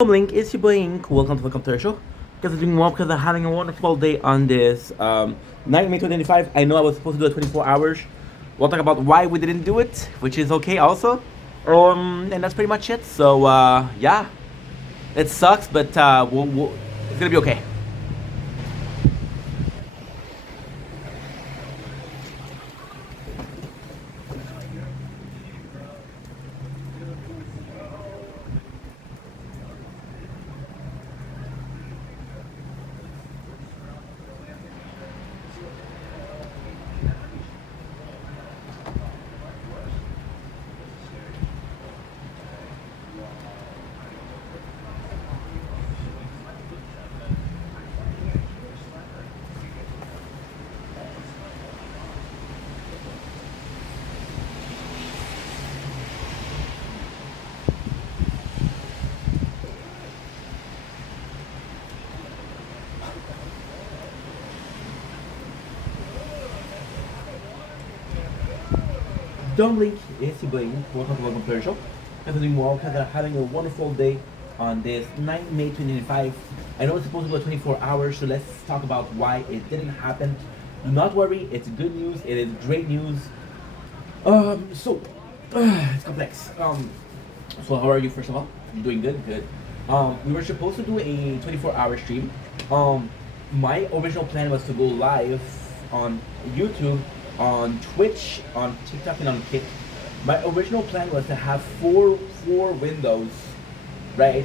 Link, it's your boy Ink. Welcome to the Computer Show. Because I'm doing well because I'm having a wonderful day on this 9 May 2025. I know I was supposed to do it 24 hours. We'll talk about why we didn't do it, which is okay also. And that's pretty much it. So, yeah. It sucks, but it's gonna be okay. Don't blink, it's your boy Ink. Welcome to the Computer Show. Because I'm doing well because I'm having a wonderful day on this 9 May 2025. I know it's supposed to go 24 hours, so let's talk about why it didn't happen. Do not worry, it's good news, it is great news. It's complex. So how are you first of all? You doing good? Good. We were supposed to do a 24-hour stream. My original plan was to go live on YouTube, on Twitch, on TikTok, and on Kick. My original plan was to have four windows, right?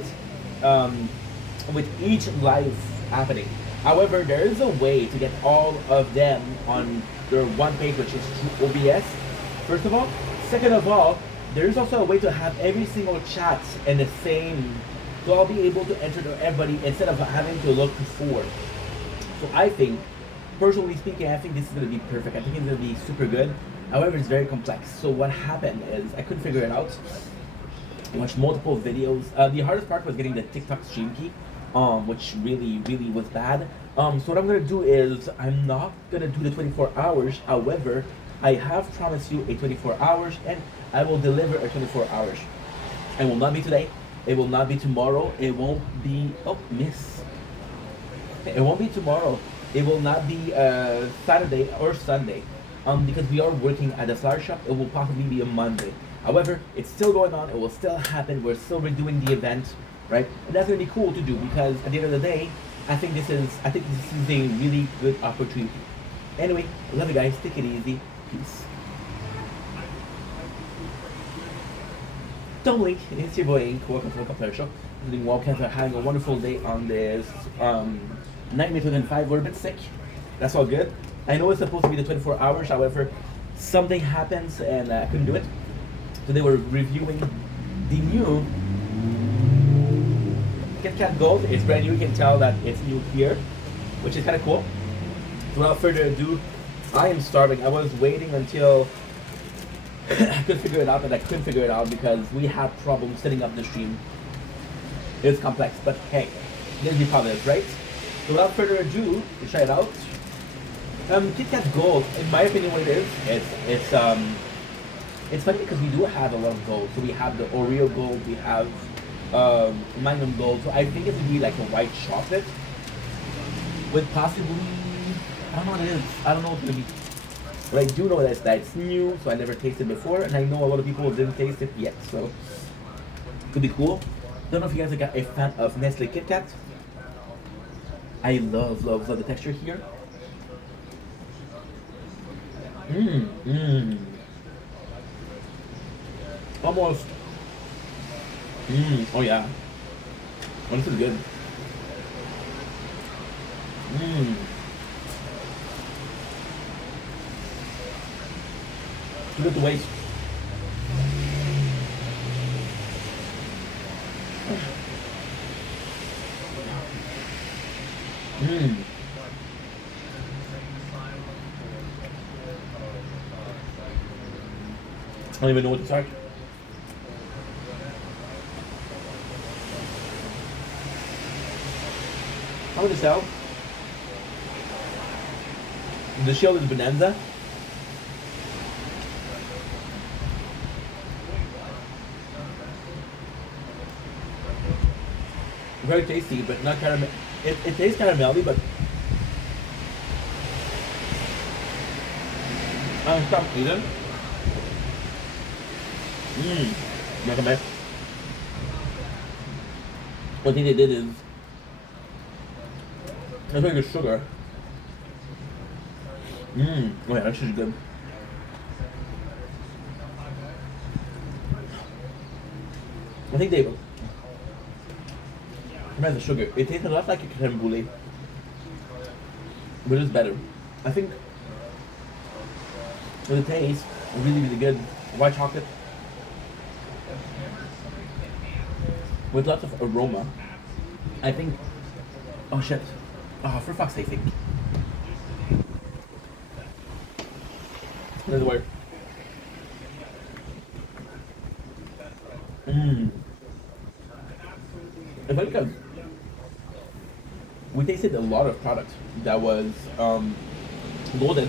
With each live happening. However, there is a way to get all of them on their one page, which is through OBS. First of all, second of all, there is also a way to have every single chat in the same. So I'll be able to enter everybody instead of having to look for. So I think, personally speaking, I think this is going to be perfect. I think it's going to be super good. However, it's very complex. So what happened is I couldn't figure it out. I watched multiple videos. The hardest part was getting the TikTok stream key, which really was bad. So what I'm going to do is I'm not going to do the 24 hours. However, I have promised you a 24 hours and I will deliver a 24 hours. It will not be today. It will not be tomorrow. It won't be, oh, miss. It won't be tomorrow. It will not be Saturday or Sunday. Because we are working at the flower shop, it will possibly be a Monday. However, it's still going on. It will still happen. We're still redoing the event, right? And that's gonna be cool to do because at the end of the day, I think this is a really good opportunity. Anyway, love you guys. Take it easy. Peace. Don't blink. It's your boy Ink. Welcome to the Computer Show. I'm doing well. We're having a wonderful day on this 9 May 2005. We're a bit sick. That's all good. I know it's supposed to be the 24 hours. However, something happens and I couldn't do it. Today we're reviewing the new KitKat Gold. It's brand new. You can tell that it's new here, which is kind of cool. So without further ado, I am starving. I was waiting until I could figure it out, but I couldn't figure it out because we had problems setting up the stream. It's complex, but hey, let's be positive, right? So without further ado, let's try it out. KitKat Gold, in my opinion, what it is, it's funny because we do have a lot of gold. So we have the Oreo Gold, we have Magnum Gold. So I think it would be like a white chocolate with possibly, I don't know what it is. I don't know what it's gonna be. But I do know that it's new, so I never tasted it before, and I know a lot of people didn't taste it yet, so could be cool. Don't know if you guys are a fan of Nestle Kit Kat. I love the texture here. Almost. Oh yeah. Oh, this is good. Too good to waste. I don't even know what to start. How would it sell? The shell is Bonanza. Very tasty, but not caramel. It tastes caramelly, but stop eating. Recommend. One thing they did is I think it's sugar. Oh yeah, that's just good. I think they the sugar. It tastes a lot like a creme brulee, but it's better. I think the taste really really good. White chocolate with lots of aroma. I think. Oh shit! Oh, for fuck's sake! Another word. It's like because we tasted a lot of product that was golden,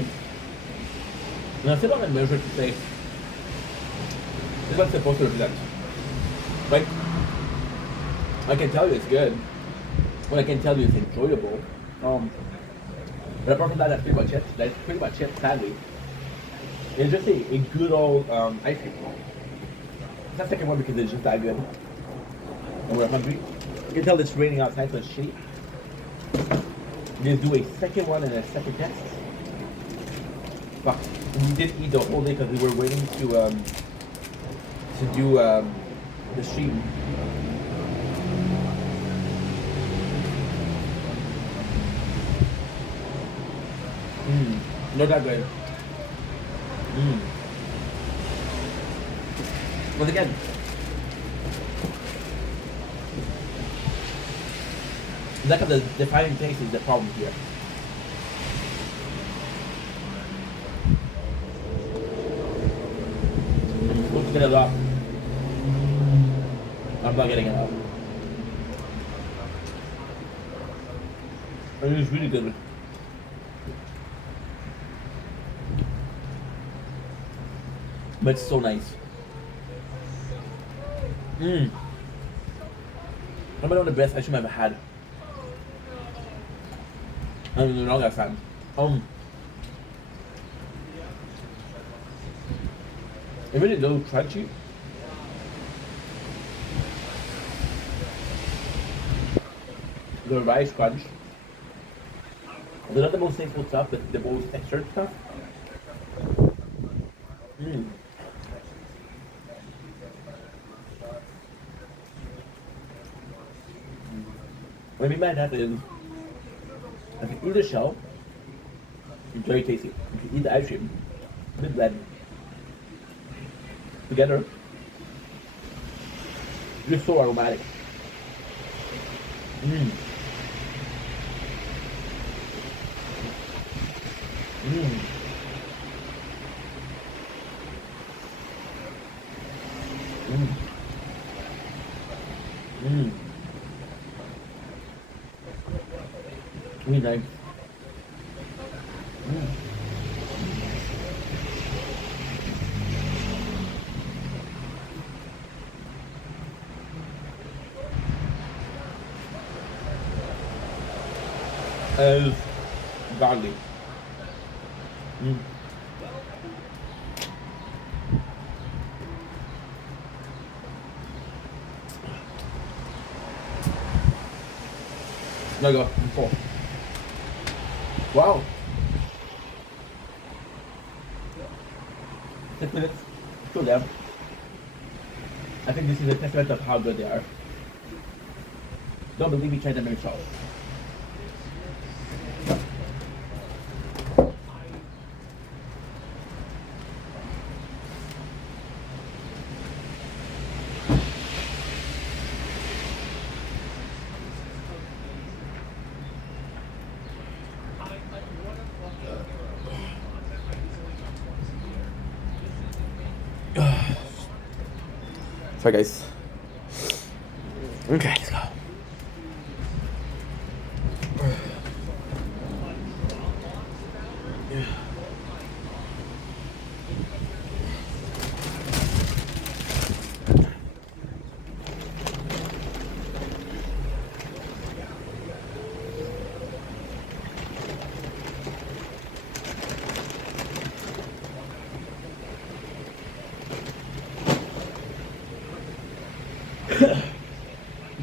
and I sit on a measure to say this is what it's supposed to represent. Like, I can tell you it's good. Well, I can tell you it's enjoyable. But apart from that, that's pretty much it. That's pretty much it, sadly. It's just a good old ice cream. It's not second one because it's just that good. And we're hungry. You can tell it's raining outside, so it's shitty. Let's do a second one and a second test. Fuck. We didn't eat the whole day because we were waiting to do the stream. Not that good. But again, lack of the defining taste is the problem here. I'm supposed to get it up. I'm not getting it up. It is really good. But it's so nice. Probably one of the best ice cream I've ever had. I mean, not that fan. It's really a little crunchy. The rice crunch. They're not the most tasteful stuff, but the most textured stuff. What I mean by that is, if you eat the shell, it's very tasty. If you eat the ice cream, with blend together, it's so aromatic. Really nice. Godly. There you go. I'm full. Wow. 6 minutes. Still there. I think this is a testament of how good they are. Don't believe me, try them yourself. Sorry guys. Okay, let's go.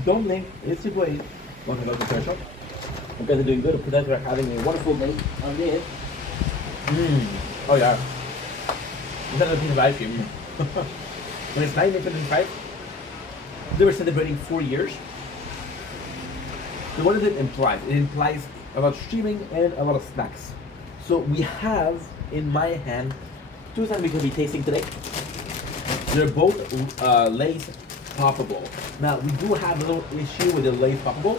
Don't blink. It's your way. Want to go to the third shop? You guys are doing good. Hope you are having a wonderful day on this. Oh yeah. Is that a piece of ice cream? When it's 1955, they were celebrating 4 years. So what does it imply? It implies a lot of streaming and a lot of snacks. So we have in my hand two snacks we're going to be tasting today. They're both Lay's Poppable. Now we do have a little issue with the Lay's Poppable.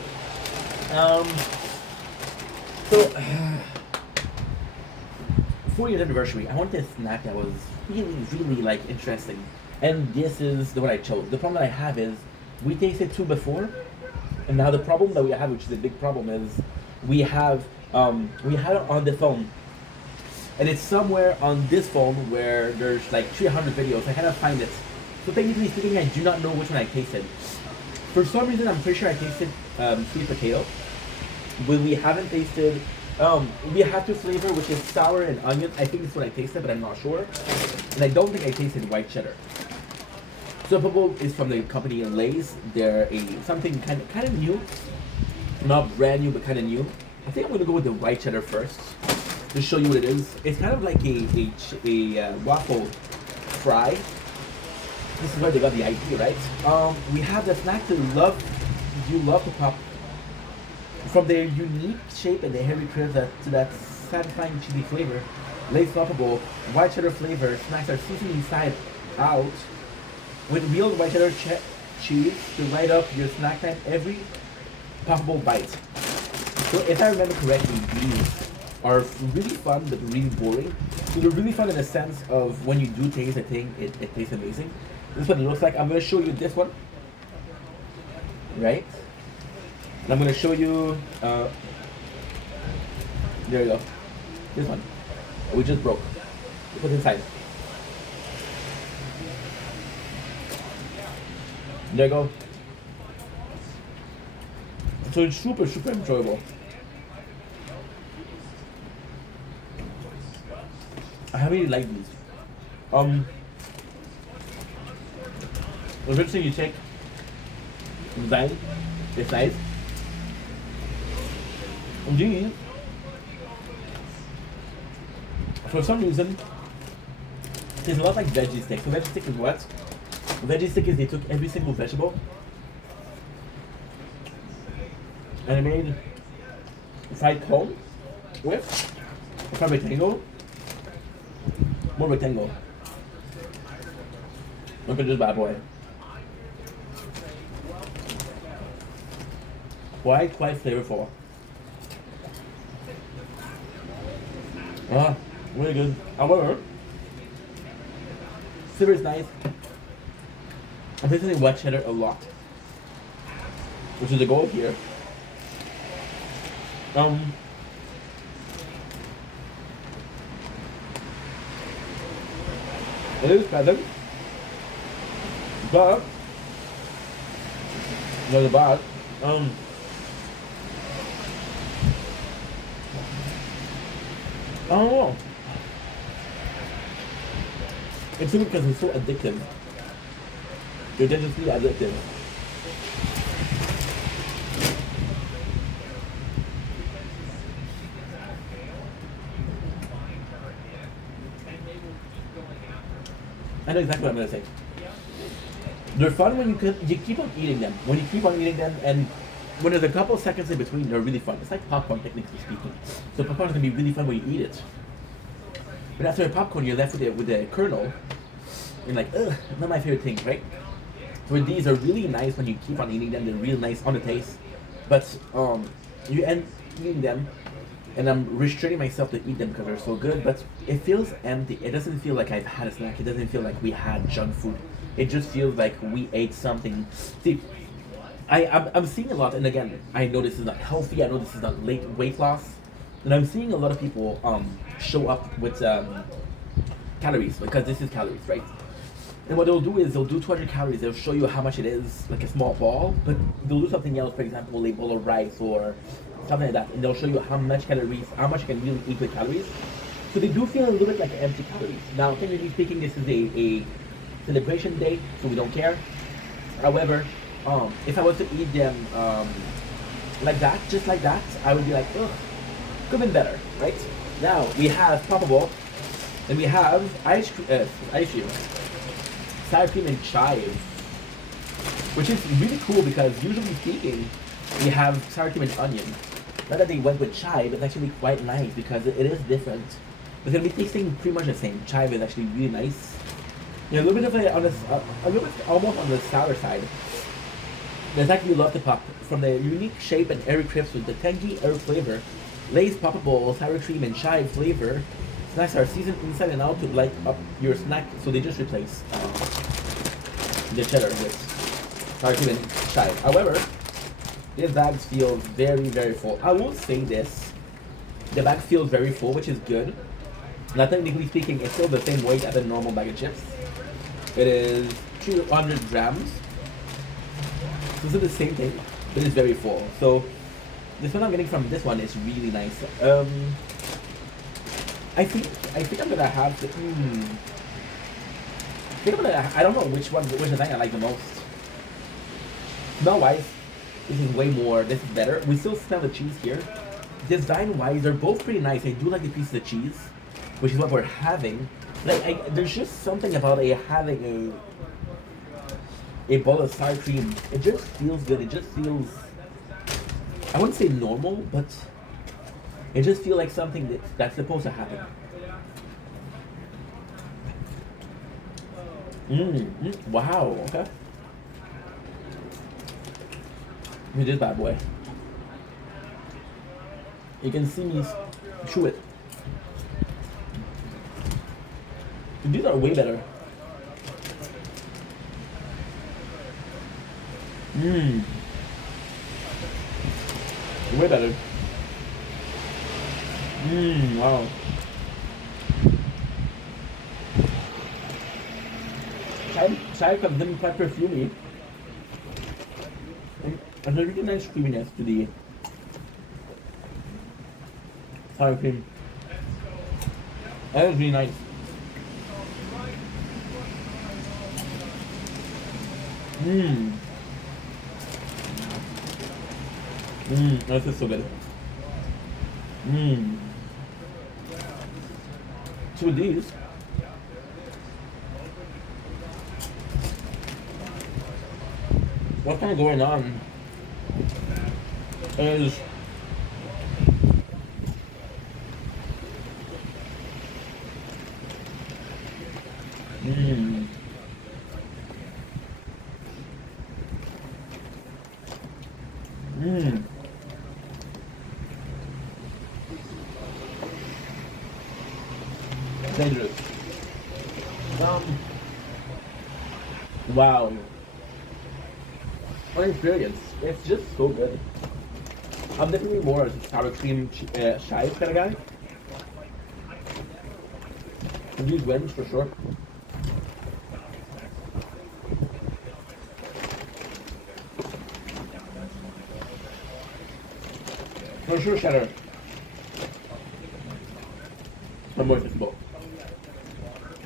So 4 years anniversary, I wanted a snack that was really like interesting. And this is the one I chose. The problem that I have is we tasted two before, and now the problem that we have, which is a big problem, is we have it on the phone. And it's somewhere on this phone where there's like 300 videos. I cannot find it. So technically speaking, I do not know which one I tasted. For some reason, I'm pretty sure I tasted sweet potato. But we haven't tasted, we have two flavor, which is sour and onion. I think it's what I tasted, but I'm not sure. And I don't think I tasted white cheddar. So Poppable is from the company Lay's. They're something kind of new. Not brand new, but kind of new. I think I'm going to go with the white cheddar first. To show you what it is. It's kind of like a waffle fry. This is where they got the idea, right? We have the snack that you love to pop. From their unique shape and the hairy curves to that satisfying cheesy flavor, Lay's Poppable white cheddar flavor snacks are seasoned inside out with real white cheddar cheese to light up your snack time every Poppable bite. So if I remember correctly, these are really fun but really boring. So they're really fun in the sense of when you do taste a thing, it tastes amazing. This is what it looks like. I'm going to show you this one. Right? And I'm going to show you, there you go. This one. We just broke. Put it inside. There you go. So it's super enjoyable. I really like these. The first thing you take design, it's nice. And these, for some reason, there's a lot like veggie stick. So veggie stick is what? Veggie stick is they took every single vegetable and they made fried cone with a fried rectangle. More rectangle. Look at this bad boy. Quite flavorful. Really good. However, flavor is nice. I'm tasting white cheddar a lot, which is the goal here. It is pleasant, but not bad. I don't know. It's simply because it's so addictive. You're dangerously addictive. I know exactly what I'm gonna say. They're fun when you keep on eating them. When you keep on eating them, and when there's a couple seconds in between, they're really fun. It's like popcorn, technically speaking. So popcorn is gonna be really fun when you eat it. But after popcorn, you're left with the kernel, and like, ugh, not my favorite thing, right? So these are really nice when you keep on eating them. They're really nice on the taste, but you end eating them, and I'm restraining myself to eat them because they're so good. But it feels empty. It doesn't feel like I've had a snack. It doesn't feel like we had junk food. It just feels like we ate something. See, I'm seeing a lot, and again, I know this is not healthy. I know this is not weight loss, and I'm seeing a lot of people show up with calories because this is calories, right? And what they'll do is they'll do 200 calories. They'll show you how much it is, like a small ball, but they'll do something else. For example, a bowl of rice or something like that, and they'll show you how much you can really eat with calories. So they do feel a little bit like empty calories. Now, technically speaking, this is a celebration day, so we don't care. However, If I was to eat them like that, just like that, I would be like, ugh, could have been better, right? Now we have Poppable, and we have ice cream, sour cream and chive, which is really cool because usually speaking, we have sour cream and onion. Now that they went with chive, it's actually quite nice because it is different. It's gonna be tasting pretty much the same. Chive is actually really nice. Yeah, a little bit of a little bit almost on the sour side. There's actually love to pop from the unique shape and airy crisps with the tangy herb flavor. Lay's Poppable, sour cream and chive flavor. Snacks are seasoned inside and out to light up your snack, so they just replace the cheddar with sour cream and chive. However, these bags feel very, very full. I will say this. The bag feels very full, which is good. Now, technically speaking, it's still the same weight as a normal bag of chips. It is 200 grams. So this is the same thing, but it's very full. So this one I'm getting from this one is really nice. I think I'm gonna have to. I don't know which design I like the most. Smell wise, this is way more. This is better. We still smell the cheese here. Design wise, they're both pretty nice. I do like the pieces of cheese, which is what we're having. Like, there's just something about having a bowl of sour cream. It just feels good. It just feels, I wouldn't say normal, but it just feels like something that's supposed to happen. Wow. Okay. Look at this bad boy. You can see me chew it. These are way better. Way better. Wow. Chive comes in quite perfumey. And there's a really nice creaminess to the sour cream. That is really nice. This is so good. So with these, what's kind of going on is dangerous. Wow. My experience, it's just so good. I'm definitely more a sour cream chive kind of guy. These wins for sure. For sure, cheddar. I'm more visible.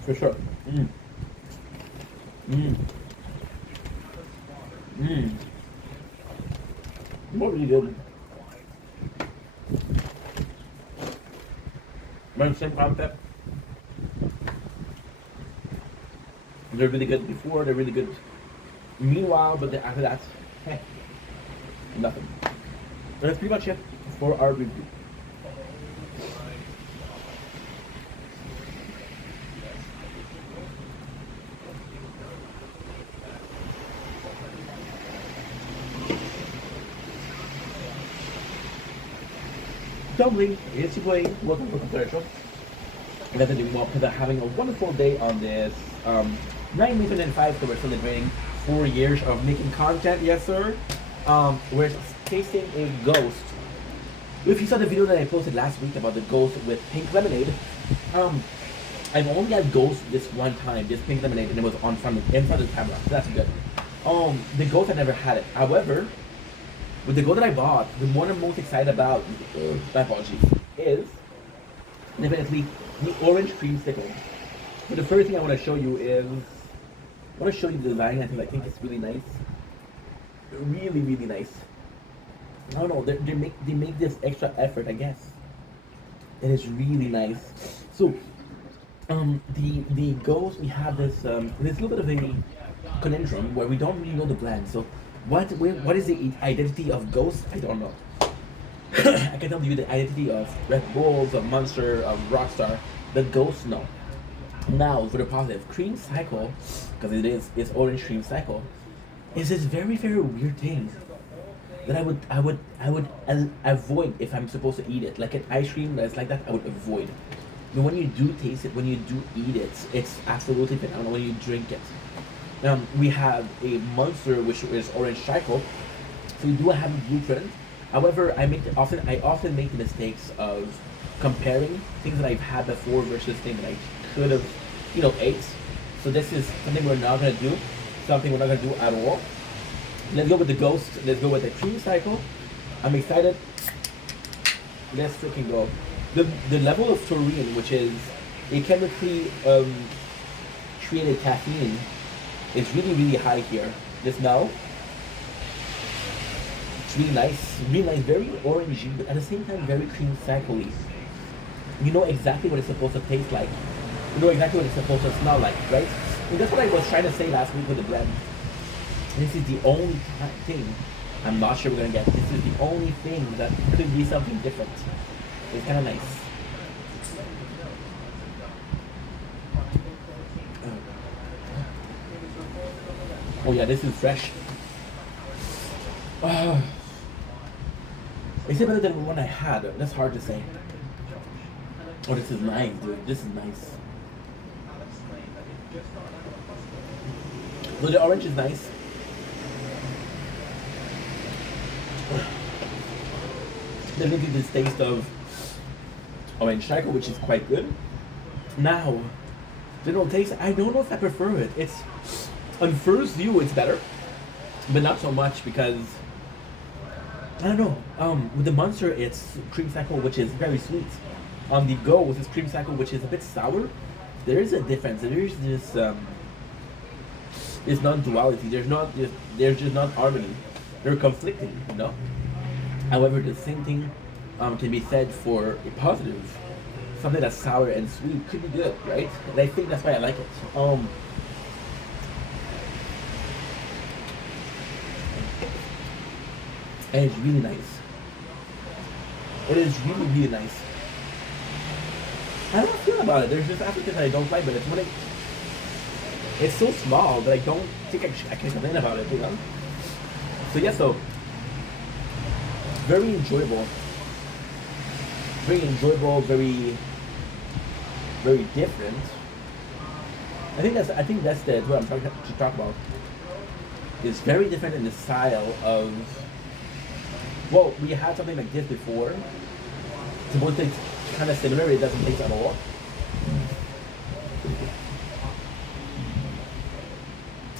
For sure. More really good. Run same concept. They're really good before, they're really good meanwhile, but then after that, nothing. And that's pretty much it for our review. Doubly, it's your boy, welcome to the commercial. And that's doing well because I'm having a wonderful day on this 9/5, so we're celebrating 4 years of making content, yes sir. We're tasting a ghost. If you saw the video that I posted last week about the ghost with pink lemonade, I've only had ghost this one time, this pink lemonade, and it was in front of the camera, so that's good. The ghost I never had it. However, with the ghost that I bought, the one I'm most excited about, my apologies, is definitely the orange creamsicle. But the first thing I want to show you is, I want to show you the design. I think it's really nice. Really, really nice. I don't know. They make this extra effort, I guess. It is really nice. So, the ghost we have this little bit of a conundrum where we don't really know the brand. So, what is the identity of Ghost? I don't know. I can tell you the identity of Red Bulls, of Monster, of Rockstar. The Ghost, no. Now for the positive, Cream Cycle, because it's Orange Cream Cycle, is this very very weird thing that I would avoid if I'm supposed to eat it. Like an ice cream that's like that, I would avoid. But when you do taste it, when you do eat it, it's absolutely phenomenal when you drink it. We have a Monster which is Orange Cycle, so we do have a blueprint. However, I often make the mistakes of comparing things that I've had before versus things that I could have, ate. So this is something we're not gonna do. Something we're not gonna do at all. Let's go with the Ghost. Let's go with the Cream Cycle. I'm excited. Let's freaking go. The level of taurine, which is a chemically created caffeine, is really really high here. Just now, it's really nice, very orangey, but at the same time very cream cycle-y. You know exactly what it's supposed to taste like. You know exactly what it's supposed to smell like, right? And that's what I was trying to say last week with the blend. This is the only thing I'm not sure we're gonna get. This is the only thing that could be something different. It's kind of nice. Oh yeah, this is fresh. Is it better than the one I had? That's hard to say. Oh, this is nice, dude. This is nice. So the orange is nice. Definitely this taste of orange cycle, which is quite good. Now, general taste, I don't know if I prefer it. It's on first view, it's better, but not so much because I don't know. With the Monster, it's cream cycle, which is very sweet. The Ghost is cream cycle, which is a bit sour. There is a difference. There's this non-duality. There's just not harmony. They're conflicting, you know. However, the same thing can be said for a positive. Something that's sour and sweet could be good, right? And I think that's why I like it. And it's really nice. It is really, really nice. I don't feel about it. There's just aspects that I don't like, but it's so small that I don't think I can complain about it, you know? So yeah, so very enjoyable. Very enjoyable, very very different. I think that's what I'm trying to talk about. It's very different in the style of, well, we had something like this before. It's both things kind of similar, it doesn't taste at all.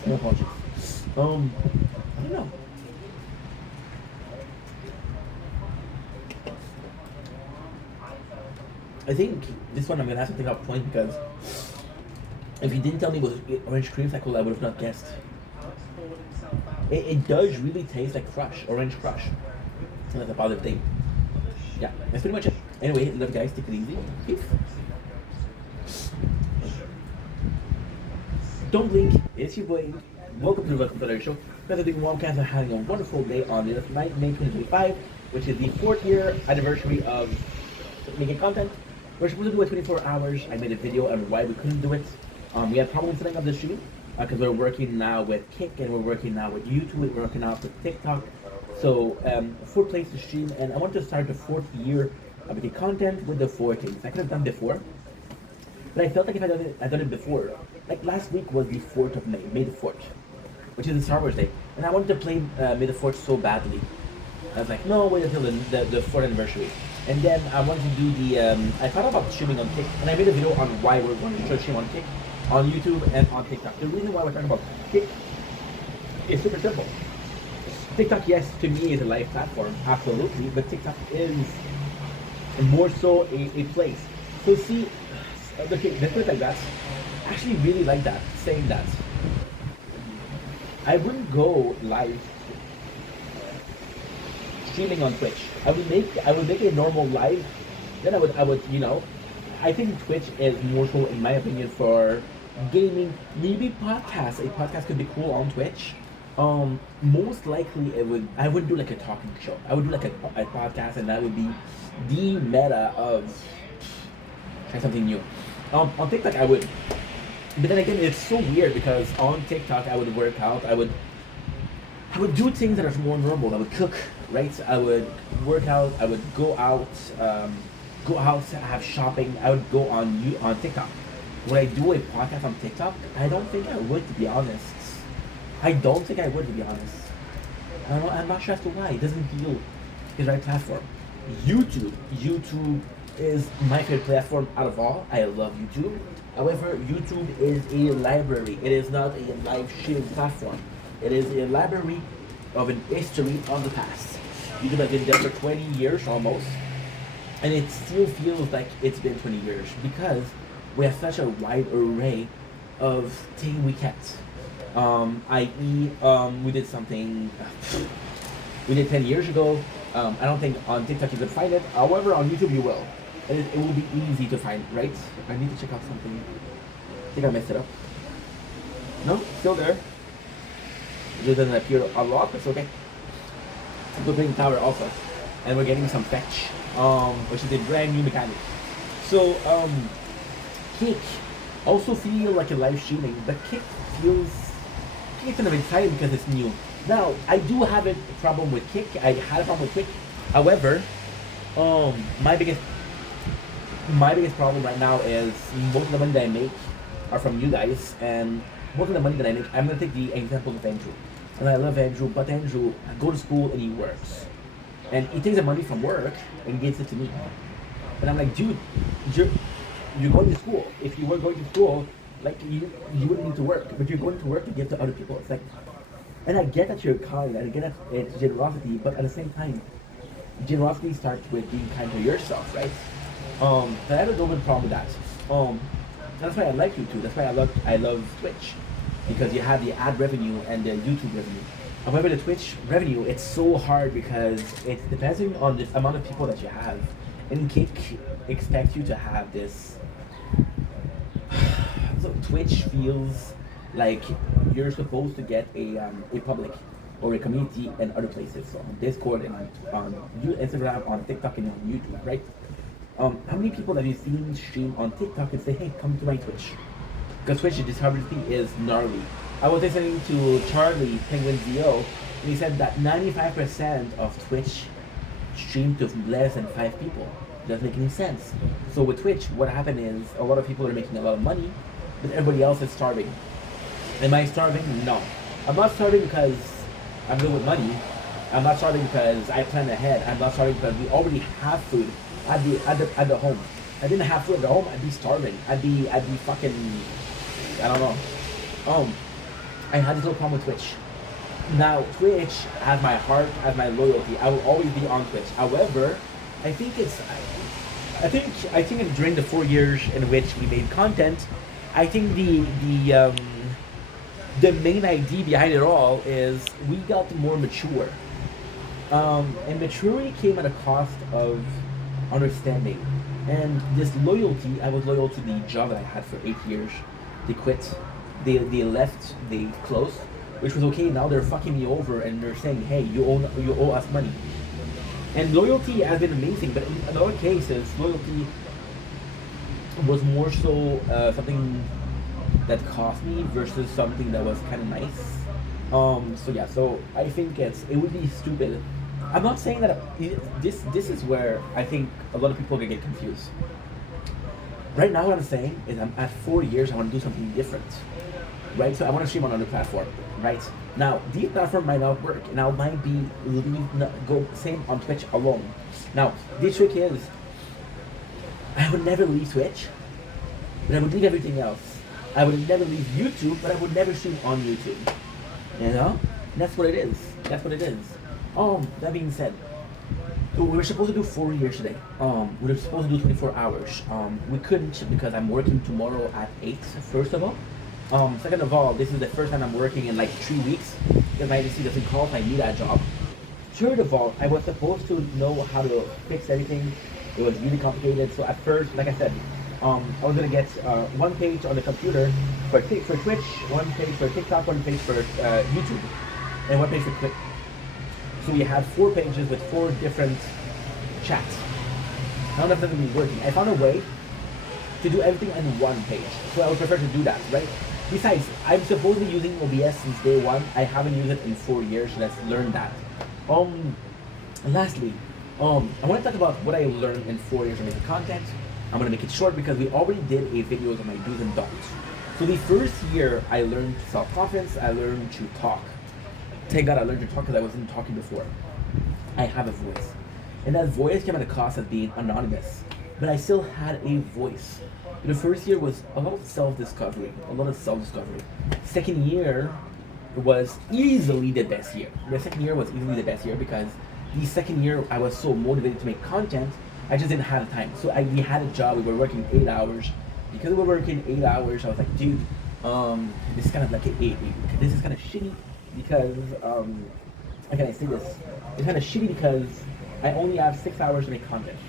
No apologies. I don't know. I think this one I'm gonna have to take out point because if you didn't tell me it was orange cream cycle, I would have not guessed. It does really taste like Crush, Orange Crush. So that's a positive thing. Yeah, that's pretty much it. Anyway, love guys, take it easy. Peace. Don't blink, it's your boy. Welcome to the Welcome Federation Show. Guys are doing Wildcats are having a wonderful day on this night, May 2025, which is the 4th year anniversary of making content. We're supposed to do it 24 hours. I made a video on why we couldn't do it. We had problems setting up the stream because we're working now with Kick and we're working now with YouTube. We're working now with TikTok. So 4 plays to stream, and I want to start the 4th year of making content with the 4 things. I could have done before, but I felt like if I'd done it before, like last week was the 4th of May, May the 4th, which is the Star Wars Day, and I wanted to play May the 4th so badly. I was like, no, wait until the 4th anniversary. And then I wanted to do I thought about streaming on Kick, and I made a video on why we're going to stream on Kick, on YouTube, and on TikTok. The reason why we're talking about Kick is super simple. TikTok, yes, to me is a live platform, absolutely, but TikTok is more so a place. So see, okay, let's put it like that. I actually really like that, saying that. I wouldn't go live streaming on Twitch. I would make a normal live. Then I would I think Twitch is more so, in my opinion, for gaming. Maybe podcasts. A podcast could be cool on Twitch. Most likely I would do like a talking show. I would do like a podcast, and that would be the meta of try something new. On TikTok I would, but then again it's so weird because on TikTok I would work out. I would do things that are more normal. I would cook, right? I would work out. I would go out, have shopping. I would go on TikTok. Would I do a podcast on TikTok? I don't think I would, to be honest. I don't think I would, to be honest. I don't know, I'm not sure as to why. It doesn't feel the right platform. YouTube is my favorite platform out of all. I love YouTube. However, YouTube is a library. It is not a live streaming platform. It is a library of an history of the past. YouTube has been there for 20 years almost, and it still feels like it's been 20 years because we have such a wide array of things we kept. I.e., we did something we did 10 years ago. I don't think on TikTok you could find it. However, on YouTube you will. It will be easy to find, right? I need to check out something. I think I messed it up. No, still there. It doesn't appear a lot, but it's okay. We're playing Tower also. And we're getting some fetch, which is a brand new mechanic. So, Kick also feel like a live streaming, but Kick kind of exciting because it's new. Now, I do have a problem with Kick. I had a problem with Kick. However, my biggest problem right now is most of the money that I make are from you guys, and most of the money that I make, I'm gonna take the example of Andrew. And I love Andrew, but Andrew go to school and he works. And he takes the money from work and gives it to me. And I'm like, dude, you're going to school. If you weren't going to school, like you wouldn't need to work. But you're going to work to give to other people. It's like, and I get that you're kind, and I get that it's generosity, but at the same time, generosity starts with being kind to yourself, right? But I have a little bit problem with that. That's why I like YouTube. That's why I love Twitch, because you have the ad revenue and the YouTube revenue. However, the Twitch revenue, it's so hard because it's depending on the amount of people that you have. And Kick expects you to have this. So Twitch feels like you're supposed to get a public or a community in other places, so on Discord and on Instagram, on TikTok, and on YouTube, right? How many people have you seen stream on TikTok and say, hey, come to my Twitch? Because Twitch discoverability is gnarly. I was listening to Charlie Penguin ZO, and he said that 95% of Twitch stream to less than 5 people. Doesn't make any sense. So with Twitch, what happened is a lot of people are making a lot of money, but everybody else is starving. Am I starving? No. I'm not starving because I'm good with money. I'm not starving because I plan ahead. I'm not starving because we already have food at the home. I didn't have food at the home, I'd be starving. I'd be fucking, I don't know. I had this little problem with Twitch. Now, Twitch has my heart, has my loyalty. I will always be on Twitch. However, I think during the 4 years in which we made content, I think the main idea behind it all is we got more mature. And maturity came at a cost of understanding. And this loyalty, I was loyal to the job that I had for 8 years. They quit. They left. They closed, which was okay. Now they're fucking me over and they're saying, hey, you owe us money. And loyalty has been amazing, but in other cases, loyalty was more so something that cost me versus something that was kind of nice. So I think it would be stupid. I'm not saying that this is where I think a lot of people can get confused. Right now, what I'm saying is I'm at 4 years. I want to do something different, right? So I want to stream on another platform, right? Now, these platform might not work, and I might go same on Twitch alone. Now, the trick is, I would never leave Twitch, but I would leave everything else. I would never leave YouTube, but I would never stream on YouTube. You know? And that's what it is. That's what it is. That being said, we were supposed to do 4 years today. We were supposed to do 24 hours. We couldn't because I'm working tomorrow at 8, first of all. Second of all, this is the first time I'm working in like 3 weeks because my agency doesn't call if I need that job. third of all, I was supposed to know how to fix everything. It was really complicated. So at first, like I said, I was gonna get one page on the computer for Twitch, one page for TikTok, one page for YouTube, and one page for Twitch. So we had 4 pages with 4 different chats. None of them would be working. I found a way to do everything on one page. So I would prefer to do that, right? Besides, I'm supposedly using OBS since day one. I haven't used it in 4 years, so let's learn that. Lastly, I want to talk about what I learned in 4 years of making content. I'm gonna make it short because we already did a video of my do's and don'ts. So the first year, I learned self-confidence. I learned to talk. Thank God I learned to talk because I wasn't talking before. I have a voice, and that voice came at a cost of being anonymous. But I still had a voice. The first year was a lot of self-discovery. Second year was easily the best year. The second year was easily the best year because the second year I was so motivated to make content, I just didn't have the time. So we had a job, we were working 8 hours. Because we were working 8 hours, I was like, dude, this is kind of like this is kind of shitty because, how can I say this? It's kind of shitty because I only have 6 hours to make content.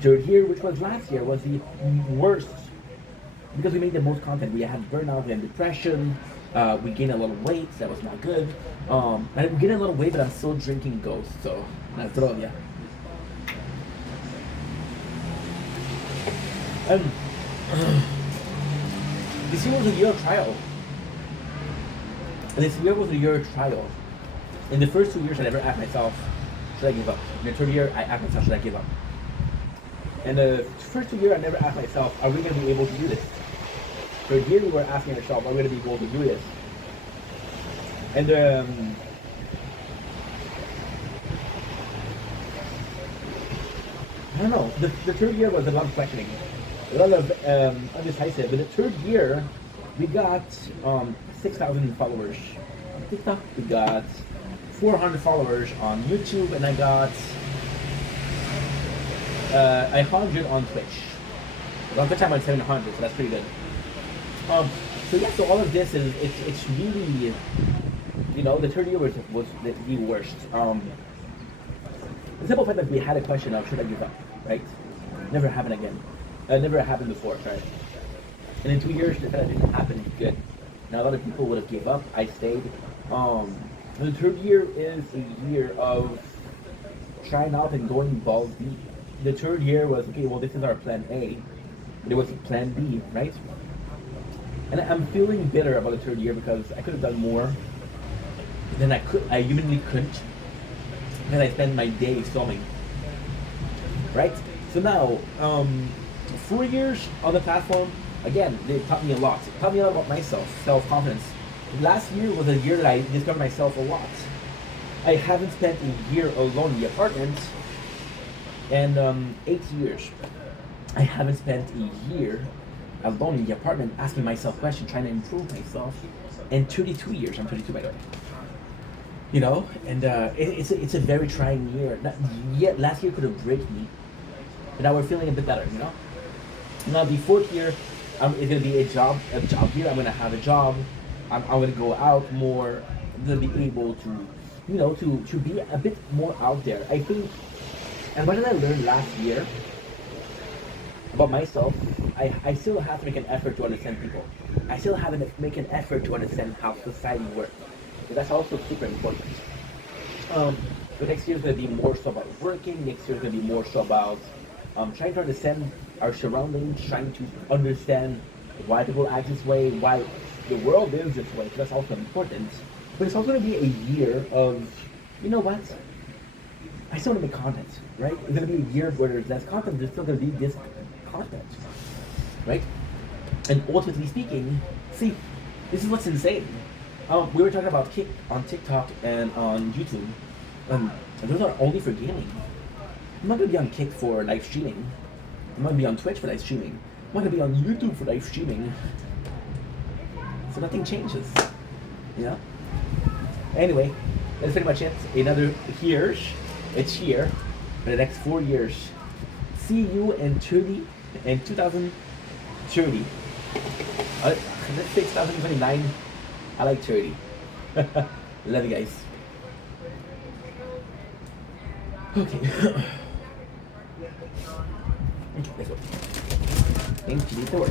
Third year, which was last year, was the worst because we made the most content. We had burnout, we had depression, we gained a lot of weight, that was not good. I gained a lot of weight, but I'm still drinking Ghost, so na zdrowie. This year was a year of trial. This year was a year of trial. In the first 2 years, I never asked myself, should I give up? In the third year, I asked myself, should I give up? And the first 2 years, I never asked myself, are we going to be able to do this? Third year, we were asking ourselves, are we going to be able to do this? And I don't know. The third year was a lot of questioning, a lot of undecisive. But the third year, we got 6,000 followers on TikTok. We got 400 followers on YouTube, and I got 100 on Twitch. But on Twitch I'm at 700, so that's pretty good. So yeah, so all of this is it's really, you know, the third year was the worst. The simple fact that we had a question of should I give up, right? Never happened again. Never happened before, right? And in 2 years, the fact that didn't happen good. Now a lot of people would have gave up. I stayed. The third year is a year of trying out and going balls deep. The third year was okay. Well, this is our plan A. There was a plan B, right? And I'm feeling bitter about the third year because I could have done more than I could. I humanly couldn't. And I spent my day filming, right? So now, 4 years on the platform. Again, they taught me a lot. It taught me a lot about myself, self-confidence. Last year was a year that I discovered myself a lot. I haven't spent a year alone in the apartment, and 8 years. I haven't spent a year alone in the apartment asking myself questions, trying to improve myself. And 32 years. I'm 32 by the way. You know, and it's a very trying year. Yet last year could have break me, but now we're feeling a bit better. You know. Now the fourth year, it's gonna be a job year. I'm gonna have a job. I'm gonna go out more. I'm gonna be able to, you know, to be a bit more out there. I think, and what did I learn last year about myself? I still have to make an effort to understand people. I still have to make an effort to understand how society works. So that's also super important. But next year is gonna be more so about working. Next year is gonna be more so about trying to understand our surroundings, trying to understand why people act this way, why the world is this way. That's also important. But it's also going to be a year of, you know what? I still want to make content, right? It's going to be a year where there's less content. There's still going to be this content, right? And ultimately speaking, see, this is what's insane. We were talking about Kick on TikTok and on YouTube. And those are only for gaming. I'm not going to be on Kick for live streaming. I'm going to be on Twitch for live streaming. I'm going to be on YouTube for live streaming. So nothing changes, you know? Anyway, that's pretty much it. Another year, it's here for the next 4 years. See you in 2030. Let's say 2029. I like 30. Love you guys. Okay. Let's go. Think you need to work.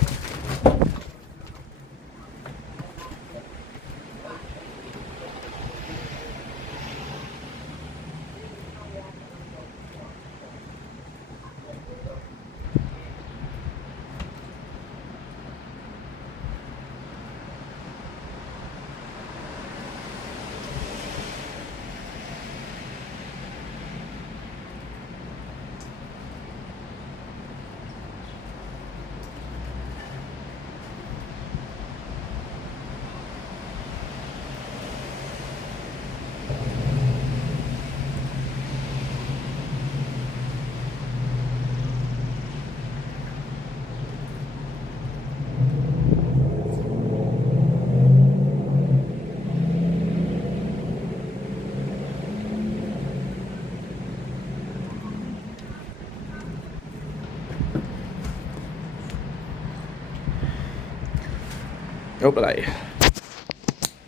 Oh, bye.